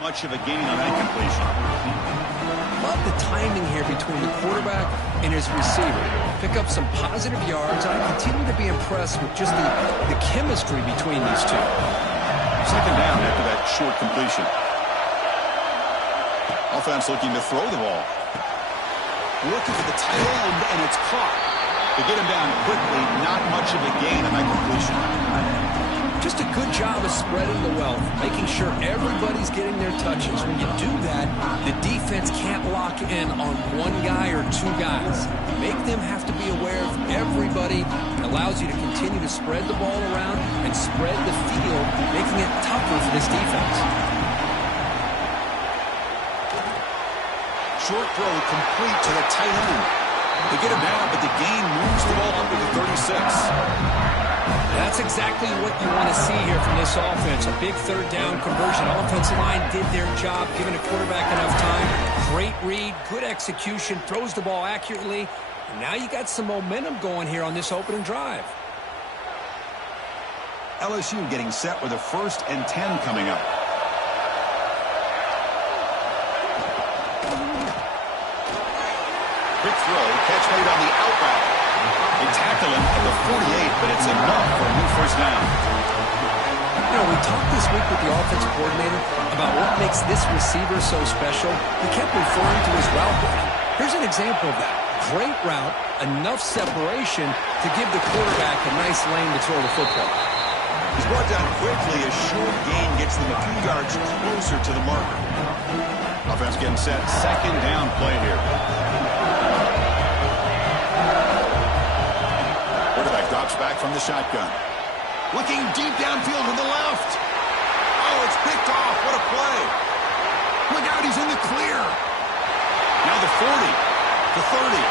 Much of a gain on that completion. Love the timing here between the quarterback and his receiver. Pick up some positive yards. I continue to be impressed with just the chemistry between these two. Second down after that short completion. Offense looking to throw the ball. Looking for the tight end, and it's caught. To get him down quickly, not much of a gain on that completion. Just a good job of spreading the wealth, making sure everybody's getting their touches. When you do that, the defense can't lock in on one guy or two guys. Make them have to be aware of everybody. It allows you to continue to spread the ball around and spread the field, making it tougher for this defense. Short throw complete to the tight end. They get him down, but the gain moves the ball up to the 36. That's exactly what you want to see here from this offense. A big third down conversion. Offensive line did their job, giving the quarterback enough time. Great read, good execution, throws the ball accurately. And now you got some momentum going here on this opening drive. LSU getting set with a 1st and 10 coming up. Quick throw, catch made on the out route. They tackle him at the 48, but it's enough for a new first down. You know, we talked this week with the offensive coordinator about what makes this receiver so special. He kept referring to his route running. Here's an example of that. Great route, enough separation to give the quarterback a nice lane to throw the football. He's brought down quickly. A short gain gets them a few yards closer to the marker. Offense getting set. Second down play here. Quarterback drops back from the shotgun. Looking deep downfield to the left. Oh, it's picked off. What a play. Look out, he's in the clear. Now the 40, the 30,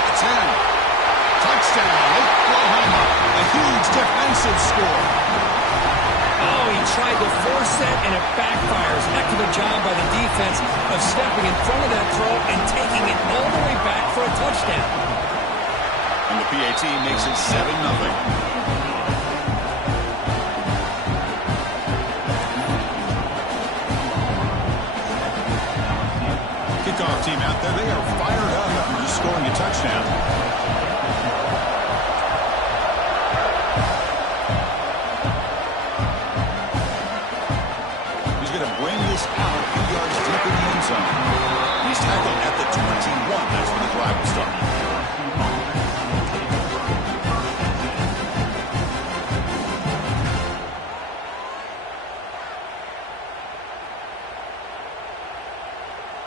the 10. Touchdown, Oklahoma. A huge defensive score. Oh, he tried to force it, and it backfires. Heck of a job by the defense of stepping in front of that throw and taking it all the way back for a touchdown. And the PAT makes it 7-0. Kickoff team out there, they are fired up after just scoring a touchdown. He's going to bring this out a few yards deep in the end zone. He's tackled at the 21. That's when the drive will start.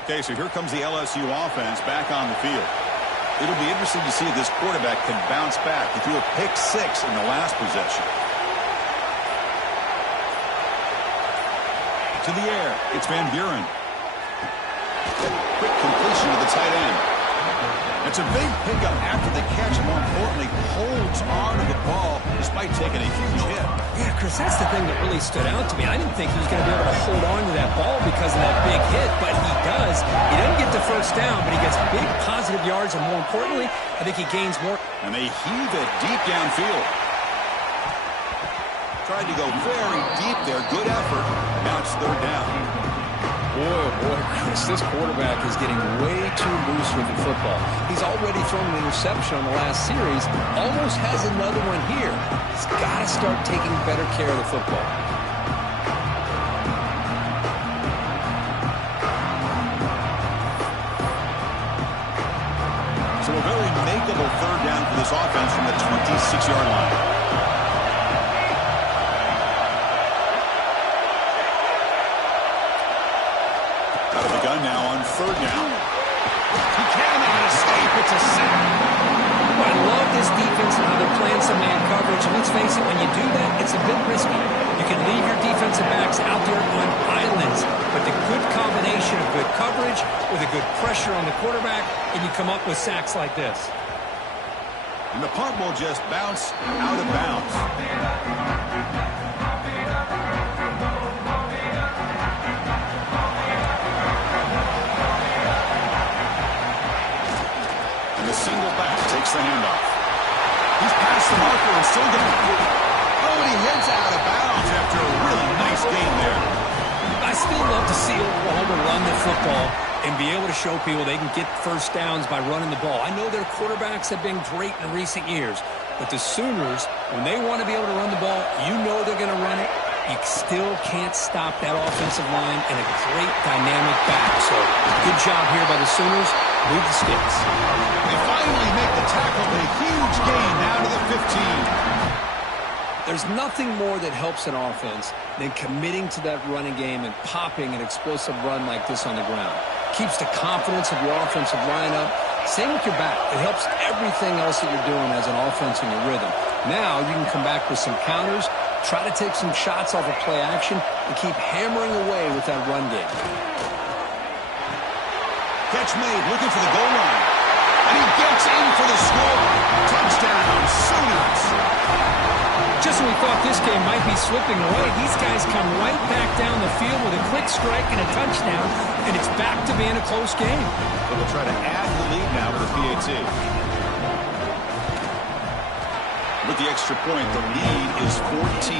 Okay, so here comes the LSU offense back on the field. It'll be interesting to see if this quarterback can bounce back. He threw a pick 6 in the last possession. To the air, it's Van Buren. Quick completion to the tight end. It's a big pickup after the catch, and more importantly, holds on to the ball despite taking a huge hit. Yeah, Chris, that's the thing that really stood out to me. I didn't think he was going to be able to hold on to that ball because of that big hit, but he does. He doesn't get the first down, but he gets big positive yards, and more importantly, I think he gains more. And they heave it deep downfield. Tried to go very deep there. Good effort. Now it's third down. Boy, oh boy, Chris, this quarterback is getting way too loose with the football. He's already thrown an interception on the last series. Almost has another one here. He's got to start taking better care of the football. So a very makeable third down for this offense from the 26-yard line. Now on third down. He cannot escape. It's a sack. I love this defense and how they're playing some man coverage. And let's face it, when you do that, it's a bit risky. You can leave your defensive backs out there on islands, but the good combination of good coverage with a good pressure on the quarterback, and you come up with sacks like this. And the punt will just bounce out of bounds. Single back takes the handoff. He's past the marker and still going to. Oh, and he heads out of bounds after a really nice game there. I and be able to show people they can get first downs by running the ball. I know their quarterbacks have been great in recent years, but the Sooners, when they want to be able to run the ball, you know they're going to run it. You still can't stop that offensive line and a great dynamic back. So good job here by the Sooners. Move the sticks. They finally make the tackle, but a huge gain down to the 15. There's nothing more that helps an offense than committing to that running game and popping an explosive run like this on the ground. Keeps the confidence of your offensive line up. Same with your back. It helps everything else that you're doing as an offense in your rhythm. Now you can come back with some counters, try to take some shots off of play action, and keep hammering away with that run game. Catch made, looking for the goal line. And he gets in for the score. Touchdown, Sooners. Just when we thought this game might be slipping away, these guys come right back down the field with a quick strike and a touchdown, and it's back to being a close game. They'll try to add the lead now with a PAT. With the extra point, the lead is 14.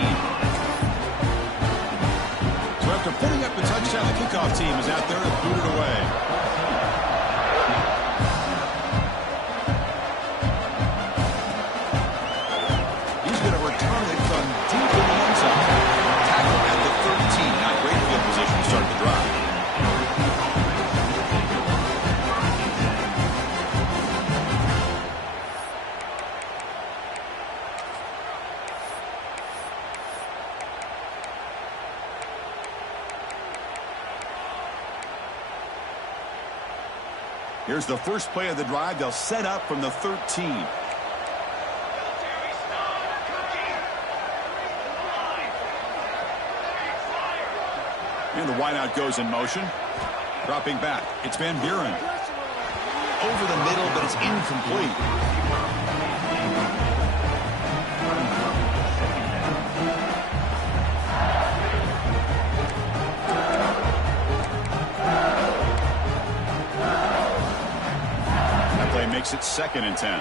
So after putting up the touchdown, the kickoff team is out there to boot it away. Here's the first play of the drive. They'll set up from the 13. And the wideout goes in motion. Dropping back. It's Van Buren. Over the middle, but it's incomplete. Makes it 2nd and 10.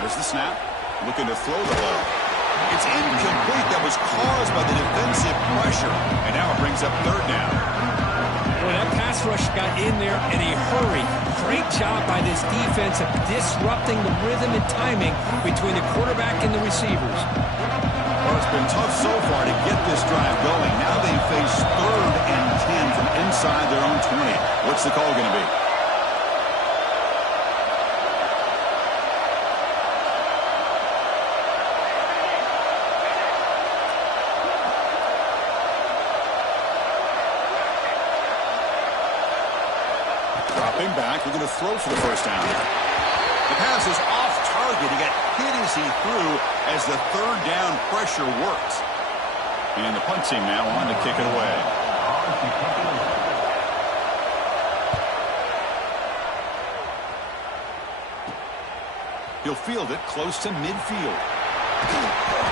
There's the snap. Looking to throw the ball. It's incomplete. That was caused by the defensive pressure. And now it brings up 3rd down. Boy, that pass rush got in there in a hurry. Great job by this defense of disrupting the rhythm and timing between the quarterback and the receivers. Well, it's been tough so far to get this drive going. Now they face 3rd and 10 from inside their own 20. What's the call going to be? Dropping back, we're going to throw for the first down. The pass is off target. He got hit as he threw as the 3rd down pressure worked. And the punt team now on to kick it away. He'll field it close to midfield.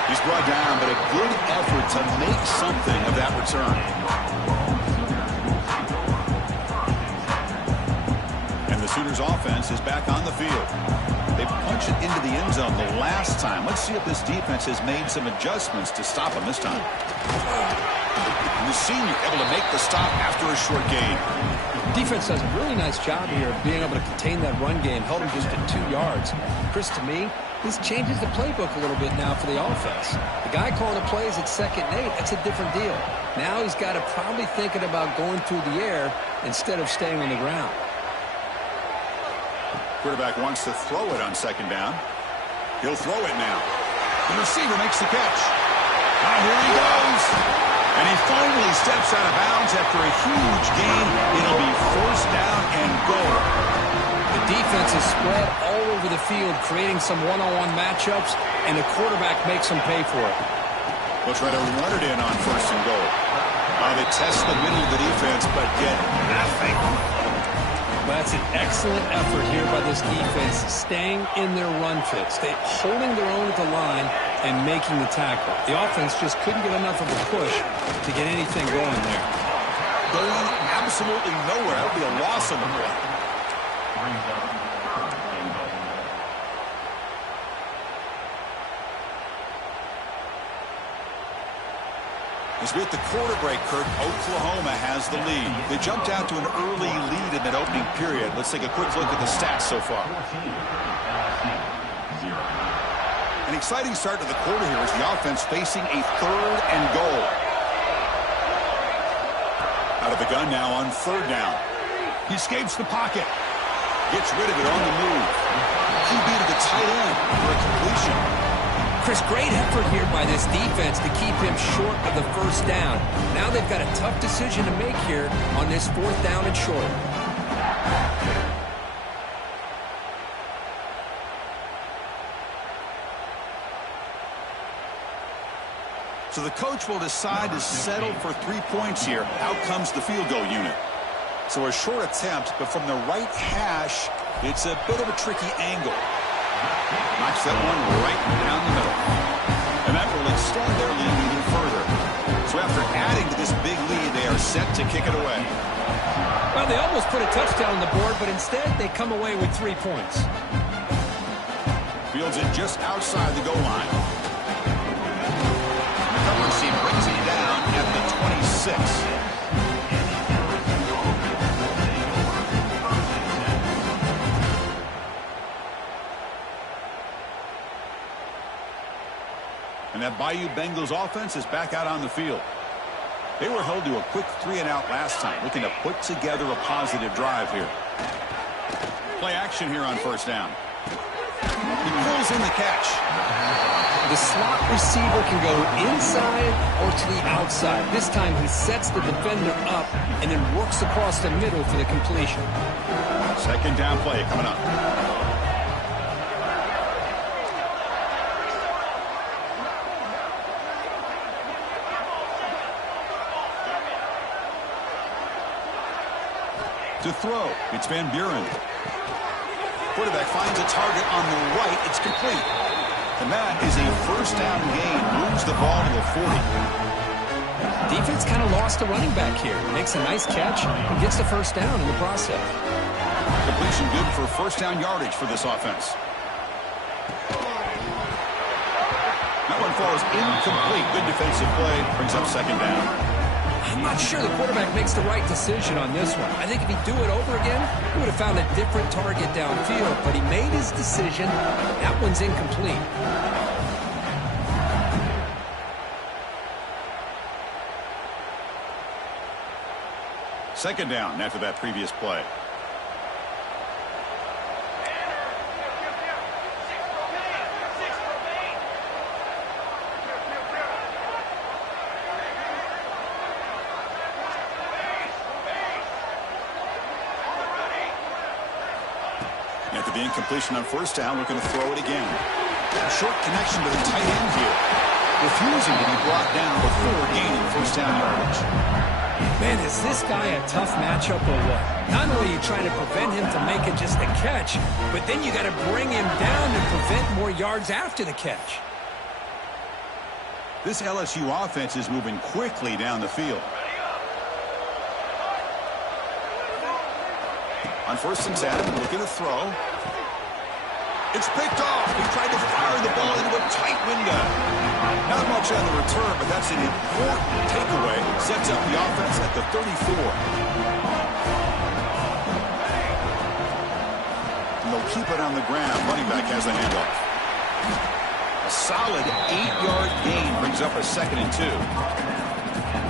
He's brought down, but a good effort to make something of that return. And the Sooners offense is back on the field. They punched it into the end zone the last time. Let's see if this defense has made some adjustments to stop him this time. And the senior able to make the stop after a short gain. Defense does a really nice job here of being able to contain that run game. Held him just at 2 yards. Chris, to me, this changes the playbook a little bit now for the offense. The guy calling the plays at 2nd and 8, that's a different deal. Now he's got to probably thinking about going through the air instead of staying on the ground. Quarterback wants to throw it on 2nd down. He'll throw it now. The receiver makes the catch. Now here he goes. And he finally steps out of bounds after a huge gain. It'll be 1st down and goal. The defense is spread all over the field, creating some one-on-one matchups, and the quarterback makes them pay for it. They'll try to run it in on 1st and goal. They test the middle of the defense, but get nothing. That's an excellent effort here by this defense, staying in their run fit, holding their own at the line and making the tackle. The offense just couldn't get enough of a push to get anything going there. Going absolutely nowhere. That would be a loss on the play. As we hit the quarter break, Kurt, Oklahoma has the lead. They jumped out to an early lead in that opening period. Let's take a quick look at the stats so far. An exciting start to the quarter here as the offense facing a 3rd and goal. Out of the gun now on 3rd down. He escapes the pocket. Gets rid of it on the move. QB to the tight end for a completion. Chris, great effort here by this defense to keep him short of the 1st down. Now they've got a tough decision to make here on this 4th down and short. So the coach will decide to settle for 3 points here. Out comes the field goal unit. So a short attempt, but from the right hash, it's a bit of a tricky angle. Knocks that one right down the middle. And that will extend their lead even further. So after adding to this big lead, they are set to kick it away. Well, they almost put a touchdown on the board, but instead they come away with 3 points. Fields it just outside the goal line. The covering team brings it down at the 26. And that Bayou Bengals offense is back out on the field. They were held to a quick 3-and-out last time, looking to put together a positive drive here. Play action here on 1st down. He pulls in the catch. The slot receiver can go inside or to the outside. This time he sets the defender up and then works across the middle for the completion. 2nd down play coming up. To throw, it's Van Buren. Quarterback finds a target on the right. It's complete. And that is a 1st down gain. Moves the ball to the 40. Defense kind of lost the running back here. Makes a nice catch and gets the 1st down in the process. Completion good for 1st down yardage for this offense. That one falls incomplete. Good defensive play. Brings up 2nd down. I'm not sure the quarterback makes the right decision on this one. I think if he'd do it over again, he would have found a different target downfield. But he made his decision. That one's incomplete. Second down after that previous play. After the incompletion on 1st down, looking to throw it again. A short connection to the tight end here. Refusing to be brought down before gaining 1st down yardage. Man, is this guy a tough matchup or what? Not only are you trying to prevent him from making just a catch, but then you got to bring him down to prevent more yards after the catch. This LSU offense is moving quickly down the field. On 1st and 10, looking to throw. It's picked off. He tried to fire the ball into a tight window. Not much on the return, but that's an important takeaway. Sets up the offense at the 34. And they'll keep it on the ground. Running back has the handoff. A solid 8-yard gain brings up a 2nd and 2.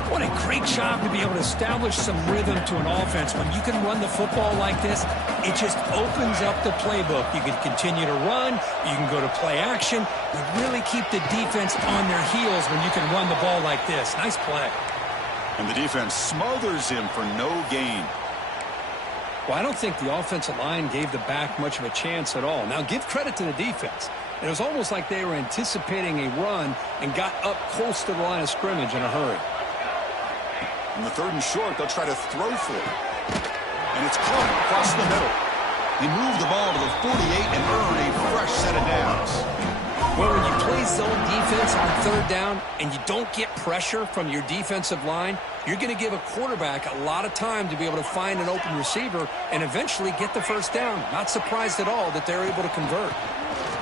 What a great job to be able to establish some rhythm to an offense. When you can run the football like this, it just opens up the playbook. You can continue to run. You can go to play action. You really keep the defense on their heels when you can run the ball like this. Nice play. And the defense smothers him for no gain. Well, I don't think the offensive line gave the back much of a chance at all. Now, give credit to the defense. It was almost like they were anticipating a run and got up close to the line of scrimmage in a hurry. On the 3rd and short, they'll try to throw for it. And it's caught across the middle. They move the ball to the 48 and earn a fresh set of downs. Well, when you play zone defense on 3rd down and you don't get pressure from your defensive line, you're going to give a quarterback a lot of time to be able to find an open receiver and eventually get the 1st down. Not surprised at all that they're able to convert.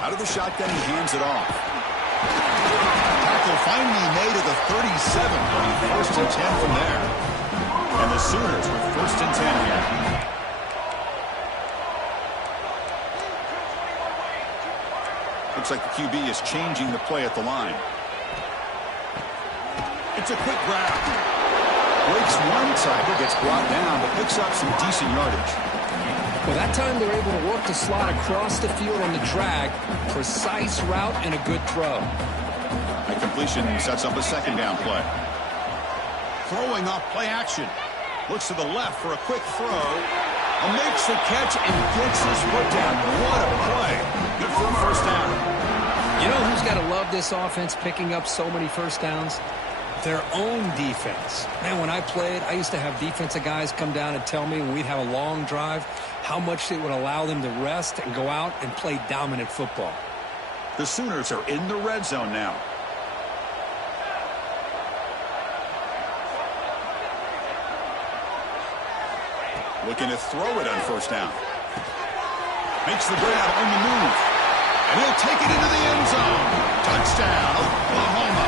Out of the shotgun, he hands it off. Tackle finally made at the 37. First and 10 from there. And the Sooners with first and 10 here. Looks like the QB is changing the play at the line. It's a quick grab. Breaks one tackle, gets brought down, but picks up some decent yardage. Well, that time they're able to work the slot across the field on the drag. Precise route and a good throw. A completion sets up a second down play. Throwing off play action. Looks to the left for a quick throw. Makes the catch and gets his foot down. What a play. Good for a first down. You know who's got to love this offense picking up so many first downs? Their own defense. Man, when I played, I used to have defensive guys come down and tell me when we'd have a long drive how much it would allow them to rest and go out and play dominant football. The Sooners are in the red zone now. Looking to throw it on first down. Makes the grab on the move. And he'll take it into the end zone. Touchdown, Oklahoma.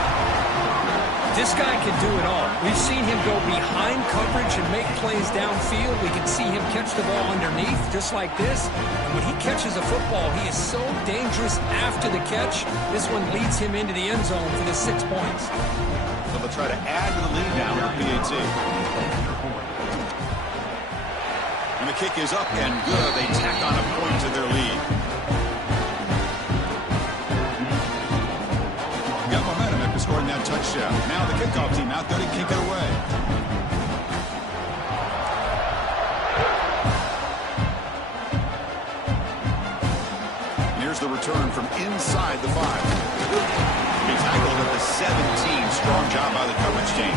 This guy can do it all. We've seen him go behind coverage and make plays downfield. We can see him catch the ball underneath just like this. And when he catches a football, he is so dangerous after the catch. This one leads him into the end zone for the 6 points. So they'll try to add to the lead now with the PAT. And the kick is up and good. They tack on a point to their lead. Got momentum after scoring that touchdown. Now the kickoff team out there to kick it away. Here's the return from inside the 5. He tackled at the 17. Strong job by the coverage team.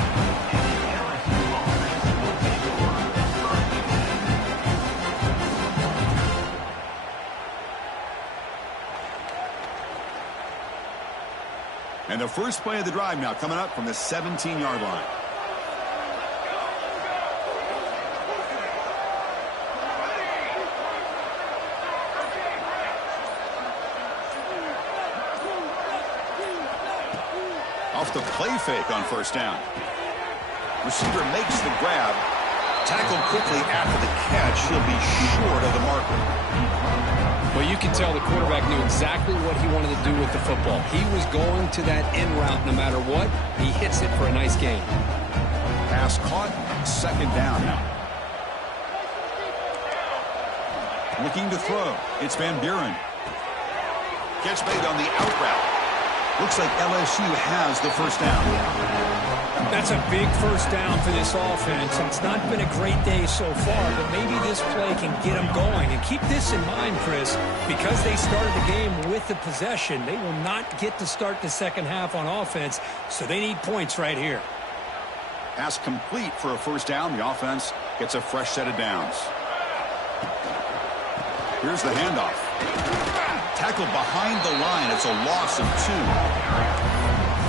And the first play of the drive now coming up from the 17-yard line. Off the play fake on first down. Receiver makes the grab. Tackled quickly after the catch. He'll be short of the marker. Well, you can tell the quarterback knew exactly what he wanted to do with the football. He was going to that in route no matter what. He hits it for a nice gain. Pass caught. Second down now. Looking to throw. It's Van Buren. Catch made on the out route. Looks like LSU has the first down. That's a big first down for this offense. It's not been a great day so far, but maybe this play can get them going. And keep this in mind, Chris, because they started the game with the possession, they will not get to start the second half on offense, so they need points right here. Pass complete for a first down. The offense gets a fresh set of downs. Here's the handoff. Tackled behind the line. It's a loss of 2.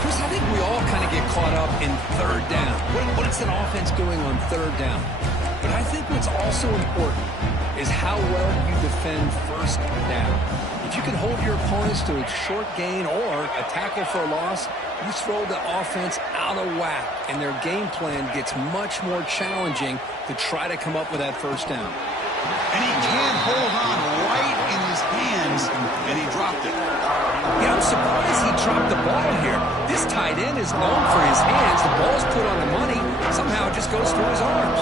Chris, I think we all kind of get caught up in third down. What is an offense doing on third down? But I think what's also important is how well you defend first down. If you can hold your opponents to a short gain or a tackle for a loss, you throw the offense out of whack, and their game plan gets much more challenging to try to come up with that first down. And he can't hold on right in his hands, and he dropped it. Yeah, I'm surprised he dropped the ball here. This tight end is known for his hands. The ball's put on the money. Somehow it just goes through his arms.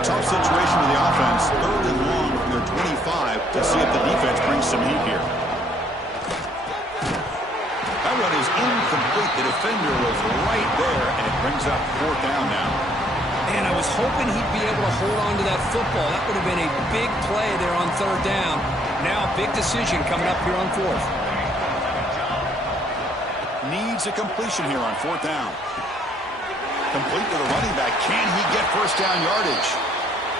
Tough situation with the offense. Third and long from their 25 to see if the defense brings some heat here. That one is incomplete. The defender was right there, and it brings up fourth down now. Man, I was hoping he'd be able to hold on to that football. That would have been a big play there on third down. Now, big decision coming up here on fourth. Needs a completion here on fourth down. Complete to the running back. Can he get first down yardage?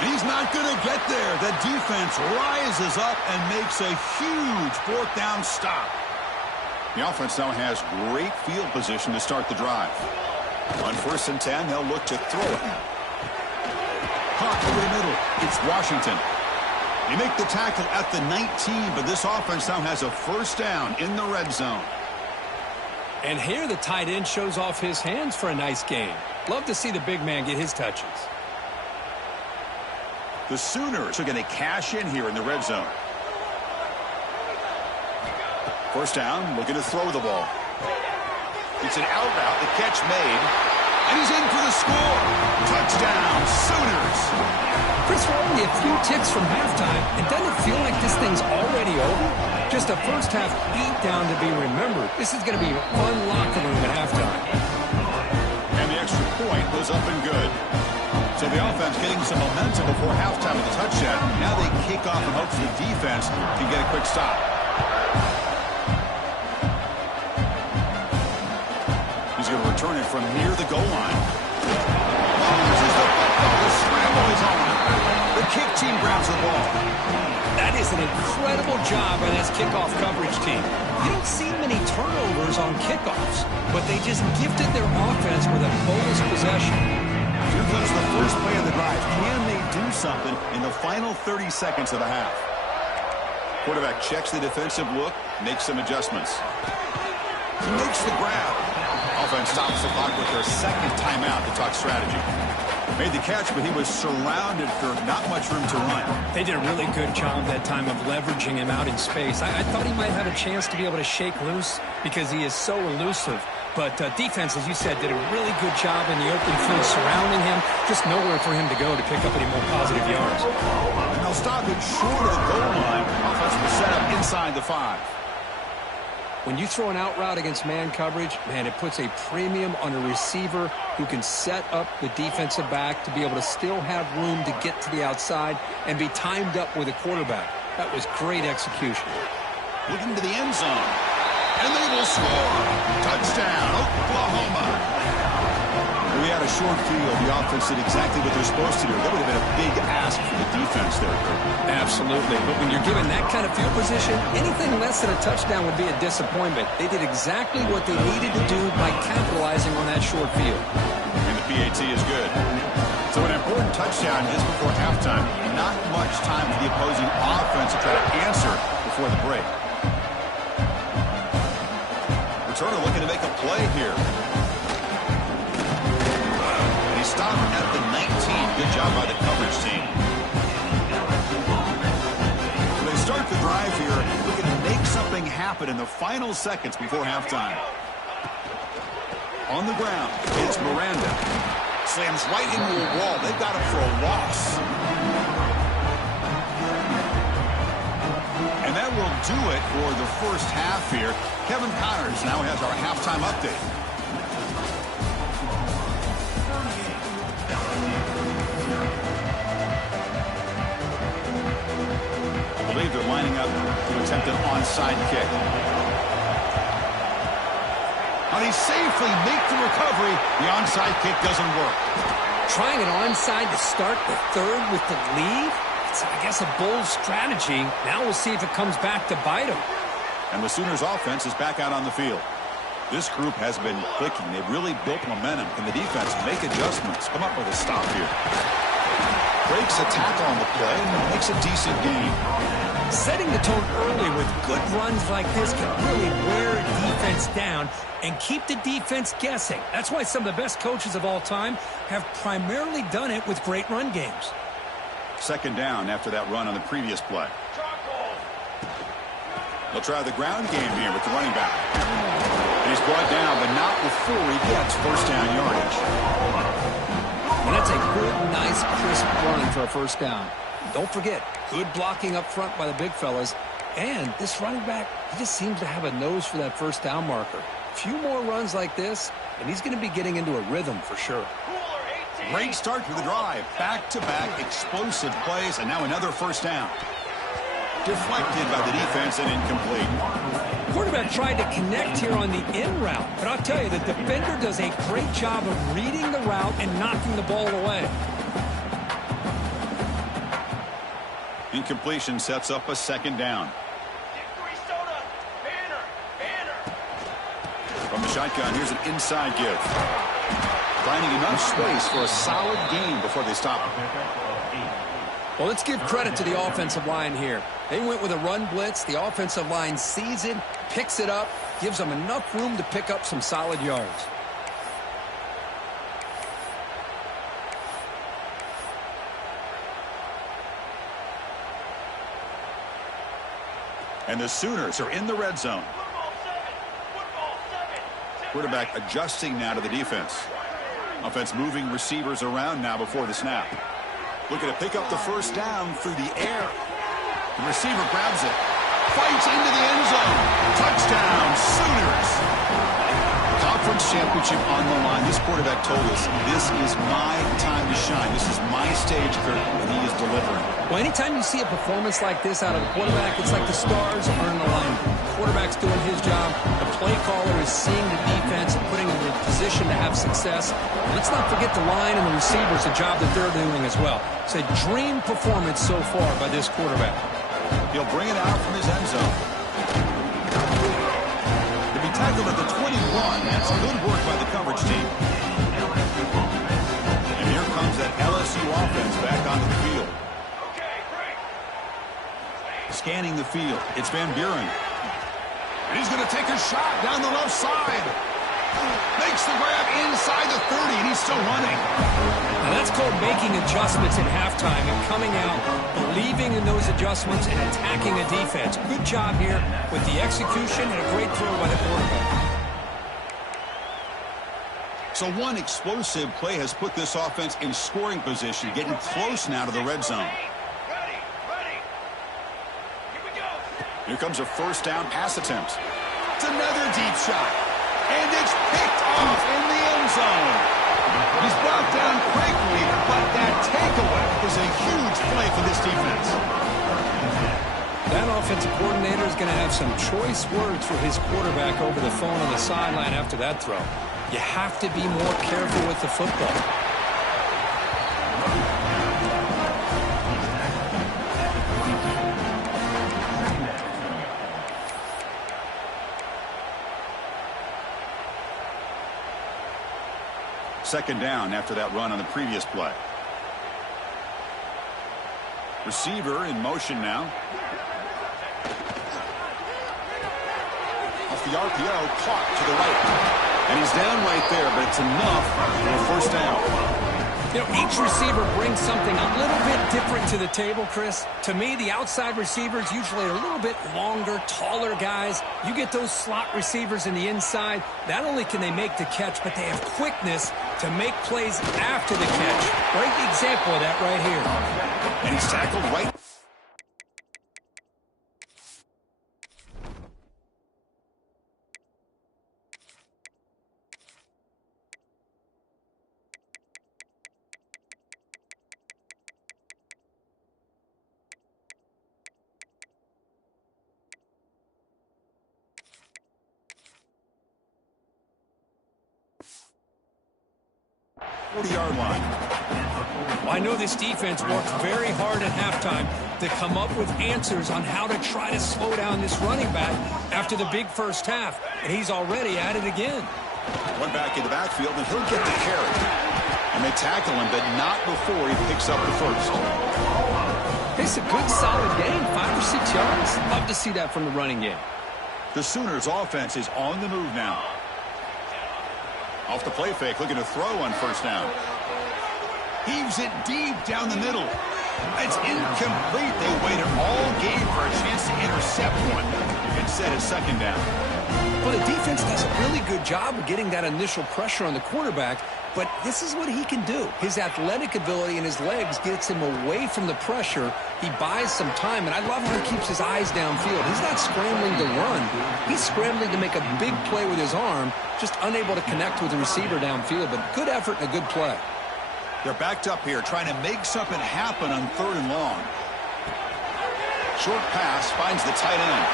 And he's not going to get there. The defense rises up and makes a huge fourth down stop. The offense now has great field position to start the drive. On first and 10, they'll look to throw it. Caught over the middle. It's Washington. They make the tackle at the 19, but this offense now has a first down in the red zone. And here the tight end shows off his hands for a nice game. Love to see the big man get his touches. The Sooners are going to cash in here in the red zone. First down, looking to throw the ball. It's an out route, the catch made, and he's in for the score. Touchdown, Sooners. Chris, we're only a few ticks from halftime, and doesn't it feel like this thing's already over? Just a first-half beatdown to be remembered. This is going to be a fun locker room at halftime. And the extra point was up and good. So the offense getting some momentum before halftime with a touchdown. Now they kick off and hope the defense can get a quick stop. He's going to return it from near the goal line. Loses the football. The scramble is on. The kick team grabs the ball. That is an incredible job by this kickoff coverage team. You don't see many turnovers on kickoffs, but they just gifted their offense with a bonus possession. Here comes the first play of the drive. Can they do something in the final 30 seconds of the half? Quarterback checks the defensive look, makes some adjustments. He makes the grab. Offense stops the clock with their second timeout to talk strategy. Made the catch, but he was surrounded for not much room to run. They did a really good job that time of leveraging him out in space. I thought he might have a chance to be able to shake loose because he is so elusive. But defense, as you said, did a really good job in the open field surrounding him. Just nowhere for him to go to pick up any more positive yards. And they'll stop it short of the goal line. Offense will set up inside the 5. When you throw an out route against man coverage, man, it puts a premium on a receiver who can set up the defensive back to be able to still have room to get to the outside and be timed up with a quarterback. That was great execution. Looking to the end zone. And they will score. Touchdown, Oklahoma. We had a short field. The offense did exactly what they're supposed to do. That would have been a big ask for the defense there. Absolutely. But when you're given that kind of field position, anything less than a touchdown would be a disappointment. They did exactly what they needed to do by capitalizing on that short field. And the PAT is good. So an important touchdown is before halftime. Not much time for the opposing offense to try to answer before the break. Returner looking to make a play here. He stopped at the 19. Good job by the coverage team. So they start the drive here, looking to make something happen in the final seconds before halftime. On the ground, it's Miranda. Slams right into a wall. They've got him for a loss. And that will do it for the first half here. Kevin Connors now has our halftime update. I believe they're lining up to attempt an onside kick. Now they safely make the recovery. The onside kick doesn't work. Trying an onside to start the third with the lead? It's, I guess, a bold strategy. Now we'll see if it comes back to bite them. And the Sooners offense is back out on the field. This group has been clicking. They've really built momentum. Can the defense make adjustments? Come up with a stop here. Breaks a tackle on the play and makes a decent gain. Setting the tone early with good runs like this can really wear a defense down and keep the defense guessing. That's why some of the best coaches of all time have primarily done it with great run games. Second down after that run on the previous play. They'll try the ground game here with the running back. And he's brought down, but not before he gets first down yardage. And that's a good, nice, crisp run for a first down. Don't forget, good blocking up front by the big fellas. And this running back, he just seems to have a nose for that first down marker. A few more runs like this, and he's going to be getting into a rhythm for sure. Great start to the drive. Back-to-back explosive plays, and now another first down. Deflected by the defense and incomplete. Quarterback tried to connect here on the in route, but I'll tell you, the defender does a great job of reading the route and knocking the ball away. Incompletion sets up a second down. From the shotgun, here's an inside give. Finding enough space for a solid gain before they stop him. Well, let's give credit to the offensive line here. They went with a run blitz. The offensive line sees it, picks it up, gives them enough room to pick up some solid yards. And the Sooners are in the red zone. Quarterback adjusting now to the defense. Offense moving receivers around now before the snap. Looking to pick up the first down through the air. The receiver grabs it. Fights into the end zone. Touchdown, Sooners. Conference championship on the line. This quarterback told us, this is my time to shine. This is my stage, Kurt, and he is delivering. Well, anytime you see a performance like this out of a quarterback, it's like the stars are in alignment. The quarterback's doing his job. The play caller is seeing the defense and putting them in a position to have success. And let's not forget the line and the receivers, the job that they're doing as well. It's a dream performance so far by this quarterback. He'll bring it out from his end zone. To be tackled at the 21. That's good work by the coverage team. And here comes that LSU offense back onto the field. Scanning the field. It's Van Buren. And he's going to take a shot down the left side. Makes the grab inside the 30, and he's still running. Now that's called making adjustments at halftime and coming out, believing in those adjustments and attacking a defense. Good job here with the execution and a great throw by the quarterback. So one explosive play has put this offense in scoring position, getting close now to the red zone. Here comes a first down pass attempt. It's another deep shot. And it's picked off in the end zone. He's brought down quickly, but that takeaway is a huge play for this defense. That offensive coordinator is going to have some choice words for his quarterback over the phone on the sideline after that throw. You have to be more careful with the football. Second down after that run on the previous play. Receiver in motion now. Off the RPO, caught to the right. And he's down right there, but it's enough for a first down. You know, each receiver brings something a little bit different to the table, Chris. To me, the outside receivers usually are a little bit longer, taller guys. You get those slot receivers in the inside. Not only can they make the catch, but they have quickness to make plays after the catch. Great example of that right here. And he's tackled right. Yard line. Well, I know this defense worked very hard at halftime to come up with answers on how to try to slow down this running back after the big first half, and he's already at it again. One back in the backfield, and he'll get the carry. And they tackle him, but not before he picks up the first. It's a good, solid game, 5 or 6 yards. Love to see that from the running game. The Sooners' offense is on the move now. Off the play fake, looking to throw on first down. Heaves it deep down the middle. It's incomplete. They waited all game for a chance to intercept one. Instead, it's second down. Well, the defense does a really good job of getting that initial pressure on the quarterback, but this is what he can do. His athletic ability and his legs gets him away from the pressure. He buys some time, and I love how he keeps his eyes downfield. He's not scrambling to run. He's scrambling to make a big play with his arm, just unable to connect with the receiver downfield, but good effort and a good play. They're backed up here, trying to make something happen on 3rd and long. Short pass finds the tight end.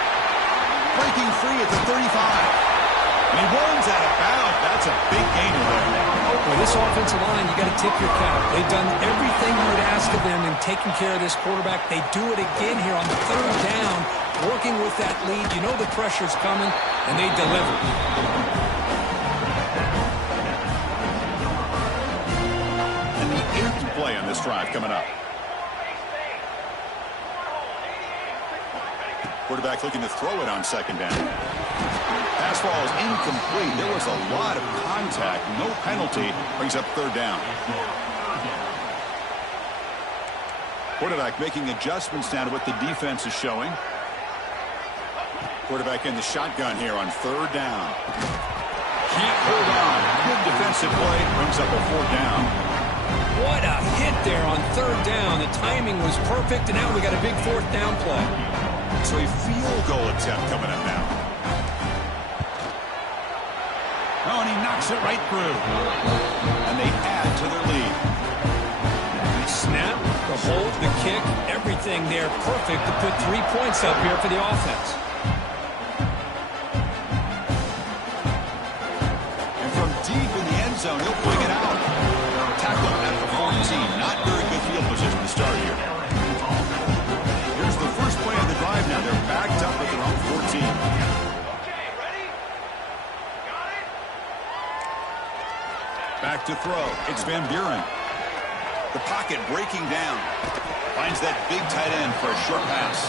Breaking free at the 35. And he runs out of bounds. That's a big gainer there. With this offensive line, you got to tip your cap. They've done everything you would ask of them in taking care of this quarterback. They do it again here on 3rd down, working with that lead. You know the pressure's coming, and they deliver. And the 8th play on this drive coming up. Quarterback looking to throw it on second down. Pass ball is incomplete. There was a lot of contact. No penalty. Brings up third down. Quarterback making adjustments now to what the defense is showing. Quarterback in the shotgun here on third down. Can't hold on. Good defensive play. Brings up a fourth down. What a hit there on third down. The timing was perfect, and now we got a big fourth down play. So a field goal attempt coming up now. Oh, and he knocks it right through. And they add to their lead. The snap, the hold, the kick, everything there perfect to put 3 points up here for the offense. And from deep in the end zone, he'll bring it out. Tackle at the 14. Not very good field position to start here. Here's the first play of the drive now. They're backed up at their own 14. Okay, ready? Got it? Back to throw. It's Van Buren. The pocket breaking down. Finds that big tight end for a short pass.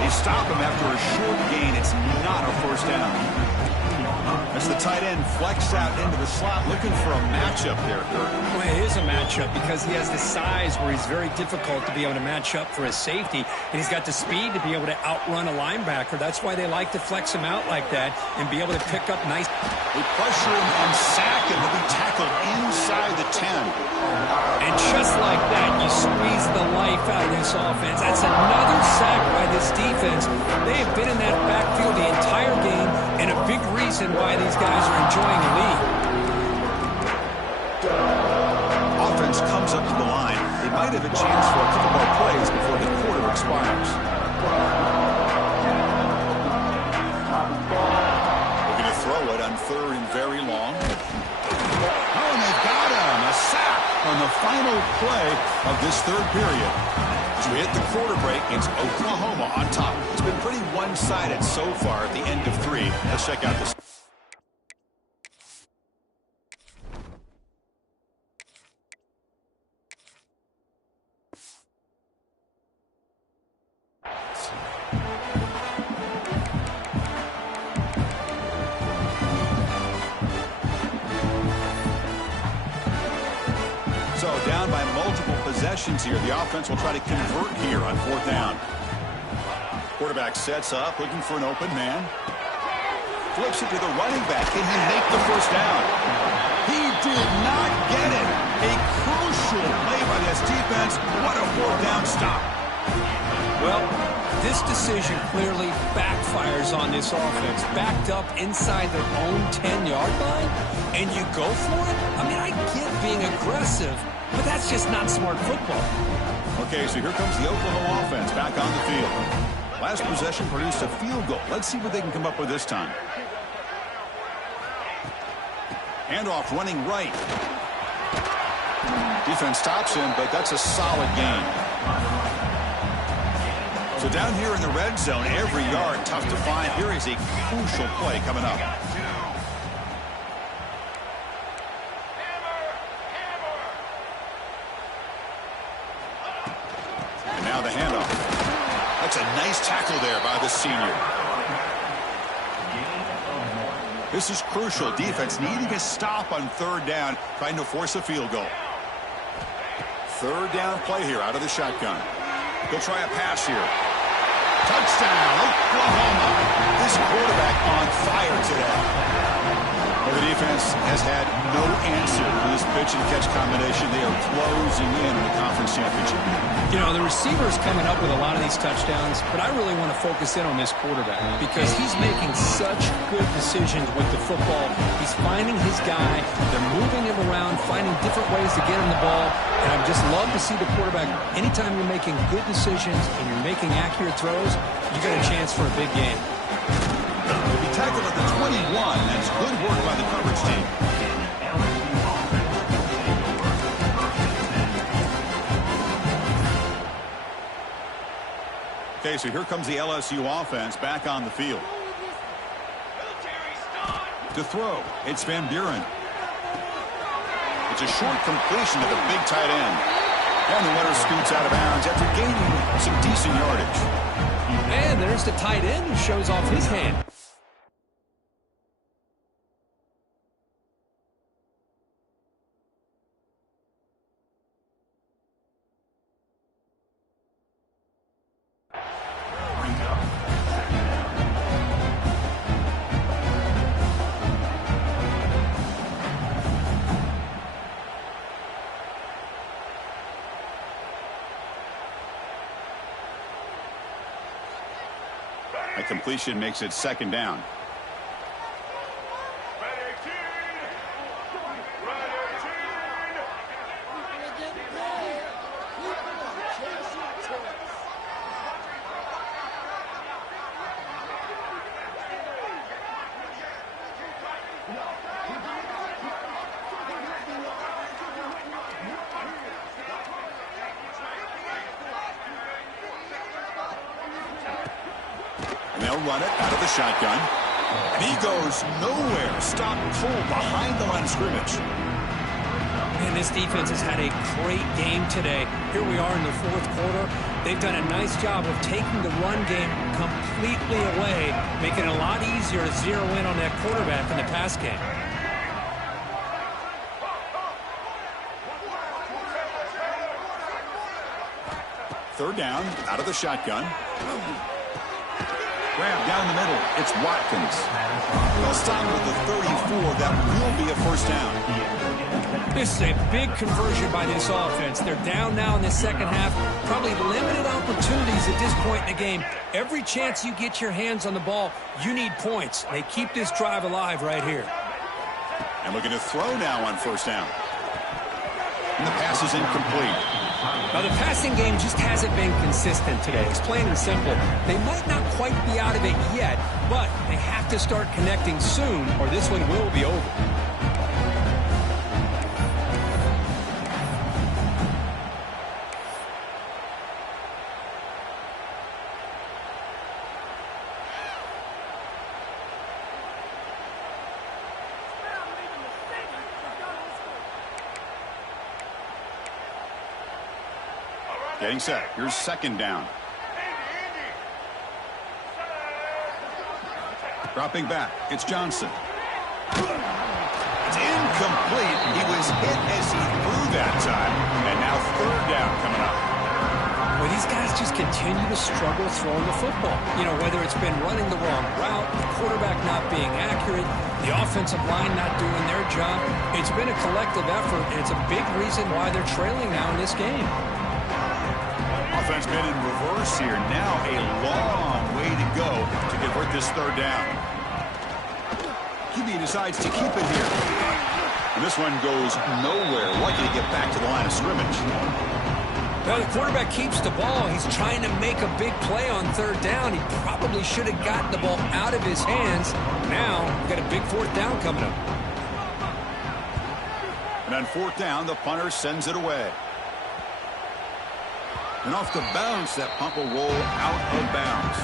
They stop him after a short gain. It's not a first down. As the tight end flexed out into the slot, looking for a matchup there, Kurt. Well, it is a matchup because he has the size where he's very difficult to be able to match up for his safety, and he's got the speed to be able to outrun a linebacker. That's why they like to flex him out like that and be able to pick up nice. They pressure him and sack him. He'll be tackled inside the 10. And just like that, you squeeze the life out of this offense. That's another sack by this defense. They have been in that backfield the entire game, and a big reason why these guys are enjoying the lead. Offense comes up to the line. They might have a chance for a couple more plays before the quarter expires. Looking to throw it on third and very long. Oh, and they've got him. A sack on the final play of this third period. As we hit the quarter break, it's Oklahoma on top. It's been pretty one-sided so far at the end of 3. Let's check out this. So down by multiple possessions here. The offense will try to convert here on fourth down. Quarterback sets up, looking for an open man. Flips it to the running back. Can he make the first down? He did not get it. A crucial play by this defense. What a fourth down stop. Well, this decision clearly backfires on this offense. Backed up inside their own 10-yard line, and you go for it? I mean, I get being aggressive, but that's just not smart football. Okay, so here comes the Oklahoma offense back on the field. Last possession produced a field goal. Let's see what they can come up with this time. Handoff running right. Defense stops him, but that's a solid gain. So down here in the red zone, every yard tough to find. Here is a crucial play coming up. And now the handoff. That's a nice tackle there by the senior. This is crucial. Defense needing a stop on third down, trying to force a field goal. Third down play here out of the shotgun. He'll try a pass here. Touchdown, Oklahoma. This quarterback on fire today. Well, the defense has had no answer for this pitch and catch combination. They are closing in on the conference championship. You know, the receiver's coming up with a lot of these touchdowns, but I really want to focus in on this quarterback because he's making such good decisions with the football. He's finding his guy. They're moving him around, finding different ways to get him the ball, and I just love to see the quarterback. Anytime you're making good decisions and you're making accurate throws, you got a chance for a big game. He'll be tackled at the 21. That's good work by the coverage team. Okay, so here comes the LSU offense back on the field. To throw, it's Van Buren. It's a short completion to the big tight end. And the runner scoots out of bounds after gaining some decent yardage. And there's the tight end who shows off his hand. A completion makes it second down. And they'll run it out of the shotgun. And he goes nowhere. Stop cold behind the line of scrimmage. Man, this defense has had a great game today. Here we are in the fourth quarter. They've done a nice job of taking the run game completely away, making it a lot easier to zero in on that quarterback in the pass game. Third down, out of the shotgun. Grab down the middle. It's Watkins. They'll stop with the 34. That will be a first down. This is a big conversion by this offense. They're down now in the second half. Probably limited opportunities at this point in the game. Every chance you get your hands on the ball, you need points. They keep this drive alive right here. And looking to throw now on first down. And the pass is incomplete. Now, the passing game just hasn't been consistent today. It's plain and simple. They might not quite be out of it yet, but they have to start connecting soon or this one will be over. Getting set. Here's second down. Dropping back. It's Johnson. It's incomplete. He was hit as he threw that time. And now third down coming up. Well, these guys just continue to struggle throwing the football. You know, whether it's been running the wrong route, the quarterback not being accurate, the offensive line not doing their job. It's been a collective effort, and it's a big reason why they're trailing now in this game. Offense been in reverse here. Now a long way to go to convert this third down. QB decides to keep it here. And this one goes nowhere. Lucky to get back to the line of scrimmage. Well, the quarterback keeps the ball. He's trying to make a big play on third down. He probably should have gotten the ball out of his hands. Now, we've got a big fourth down coming up. And on fourth down, the punter sends it away. And off the bounce, that punt will roll out of bounds.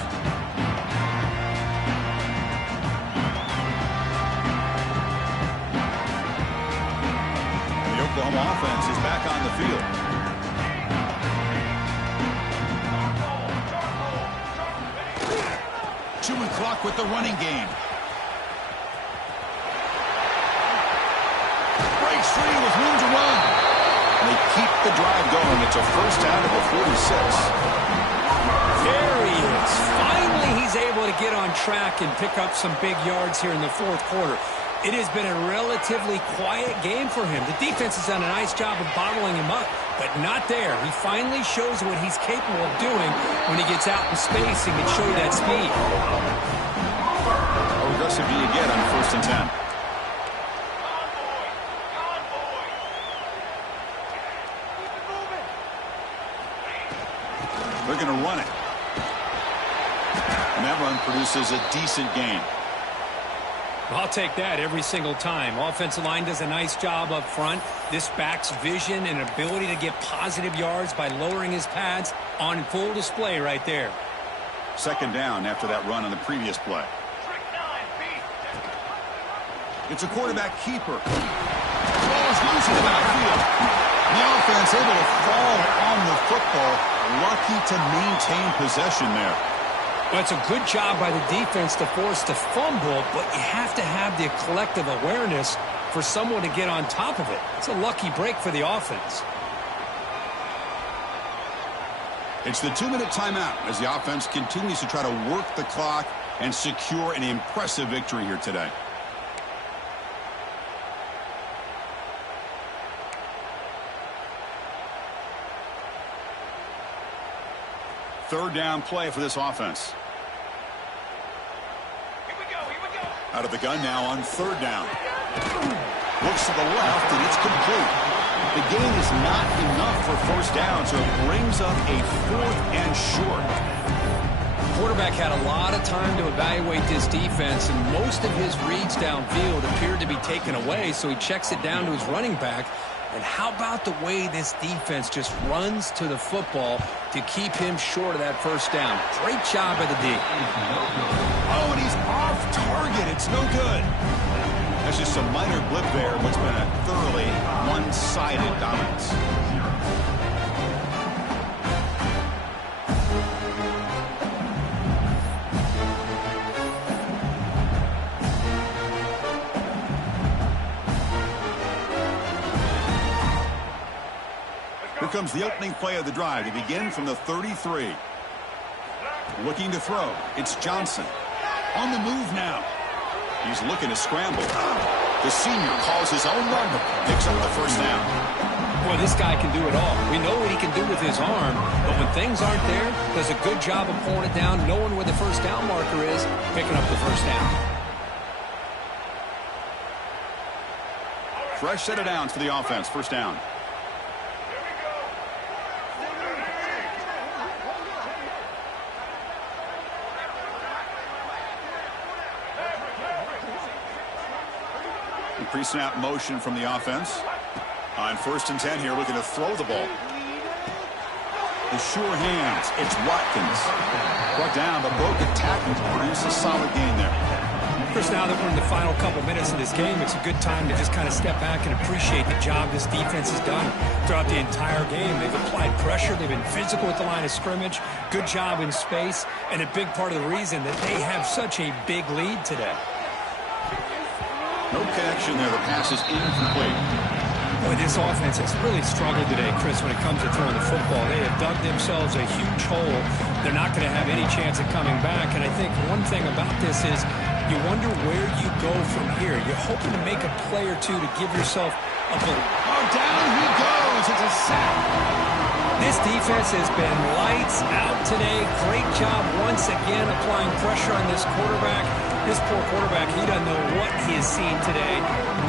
The Oklahoma offense is back on the field. Chewing clock with the running game. Breaks free with room to run. They keep the drive going. It's a first down at the 46. There he is. Finally, he's able to get on track and pick up some big yards here in the fourth quarter. It has been a relatively quiet game for him. The defense has done a nice job of bottling him up, but not there. He finally shows what he's capable of doing when he gets out in space and can show you that speed. How aggressive do you get on first and 10? They're going to run it. And that run produces a decent gain. I'll take that every single time. Offensive line does a nice job up front. This back's vision and ability to get positive yards by lowering his pads on full display right there. Second down after that run on the previous play. It's a quarterback keeper. The ball is loose in the backfield. The offense able to fall on the football. Lucky to maintain possession there. Well, it's a good job by the defense to force the fumble, but you have to have the collective awareness for someone to get on top of it. It's a lucky break for the offense. It's the 2-minute timeout as the offense continues to try to work the clock and secure an impressive victory here today. Third down play for this offense. Here we go, here we go. Out of the gun now on third down. Looks to the left, and it's complete. The gain is not enough for first down, so it brings up a 4th and short. Quarterback had a lot of time to evaluate this defense, and most of his reads downfield appeared to be taken away, so he checks it down to his running back. And how about the way this defense just runs to the football to keep him short of that first down? Great job by the D. Oh, and he's off target. It's no good. That's just a minor blip there, what's been a thoroughly one-sided dominance. Here comes the opening play of the drive. They begin from the 33. Looking to throw. It's Johnson. On the move now. He's looking to scramble. The senior calls his own number. Picks up the first down. Boy, this guy can do it all. We know what he can do with his arm, but when things aren't there, does a good job of pulling it down, knowing where the first down marker is, picking up the first down. Fresh set of downs for the offense. First down. Pre-snap motion from the offense. On 1st and 10 here, looking to throw the ball. The sure hands. It's Watkins. Brought down, but broke a tackle. Produce a solid gain there. Chris, now that we're in the final couple minutes of this game, it's a good time to just kind of step back and appreciate the job this defense has done throughout the entire game. They've applied pressure. They've been physical at the line of scrimmage. Good job in space. And a big part of the reason that they have such a big lead today. No connection there. The pass is incomplete. Boy, this offense has really struggled today, Chris, when it comes to throwing the football. They have dug themselves a huge hole. They're not going to have any chance of coming back. And I think one thing about this is you wonder where you go from here. You're hoping to make a play or two to give yourself a bit. Oh, down he goes. It's a sack. This defense has been lights out today. Great job once again applying pressure on this quarterback. This poor quarterback, he doesn't know what he has seen today.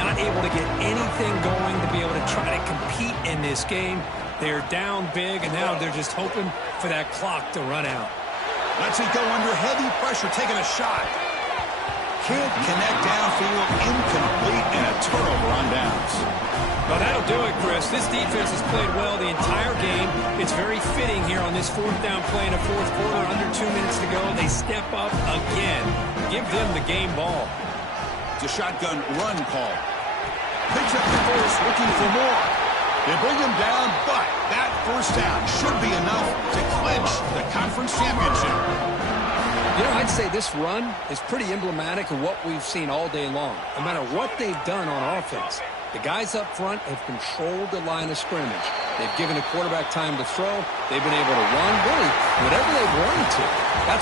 Not able to get anything going to be able to try to compete in this game. They're down big, and now they're just hoping for that clock to run out. Lets it go under heavy pressure, taking a shot. Can't connect downfield, incomplete, and a turnover on downs. Well, that'll do it, Chris. This defense has played well the entire game. It's very fitting here on this 4th down play in the 4th quarter. Under 2 minutes to go. They step up again. Give them the game ball. It's a shotgun run call. Picks up the first, looking for more. They bring him down, but that first down should be enough to clinch the conference championship. You know, I'd say this run is pretty emblematic of what we've seen all day long. No matter what they've done on offense, the guys up front have controlled the line of scrimmage. They've given the quarterback time to throw. They've been able to run, really, whatever they've wanted to. That's